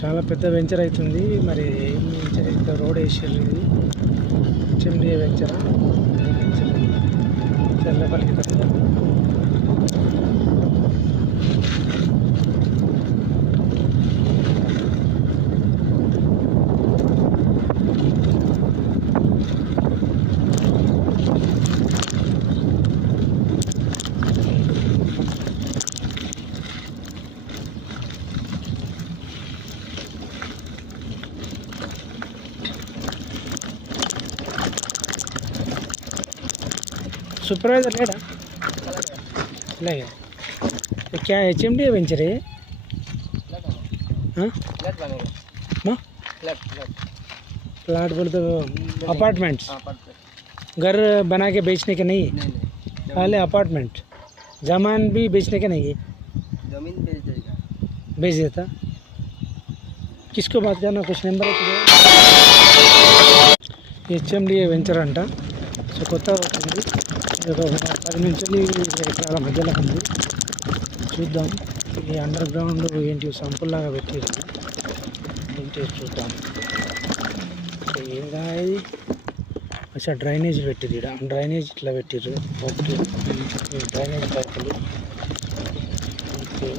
చాలా పెద్ద వెంచర్ అవుతుంది. మరి ఏం వెంచర్ అయితే రోడ్ వేసారు. ఇది హెచ్ఎండిఏ వెంచరా తెల్లపల్లికి దగ్గర. सुपरवाइजर लेडा लगे तो क्या HMD वेंचर है? हाँ प्लाट बोल तो अपार्टमेंट्स घर बना के बेचने के नहीं, पहले अपार्टमेंट जमीन भी बेचने के नहीं है। जमीन बेच देता किसको बात करना, कुछ नंबर है HMD वेंचर अंट సో కొత్తగా వచ్చింది. ఒక 10 నుంచి చాలా మధ్యలో ఉంది. చూద్దాం ఈ అండర్ గ్రౌండ్ ఏంటి సంపుల్లాగా పెట్టిరు ఏంటి చూద్దాం. ఏంగా ఇది అసలు డ్రైనేజ్ పెట్టిరు. ఇక్కడ డ్రైనేజ్ ఇట్లా పెట్టిర్రు. ఓకే డ్రైనేజ్ పైపులు ఓకే.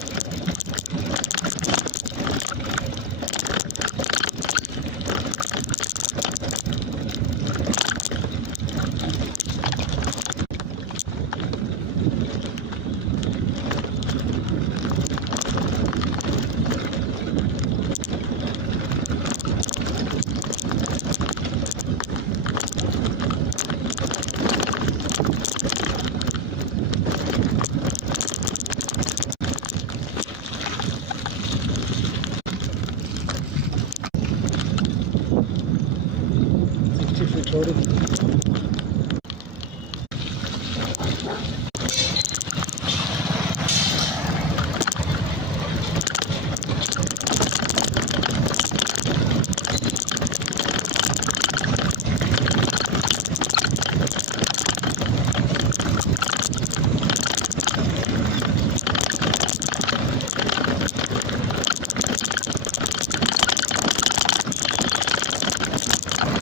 रोड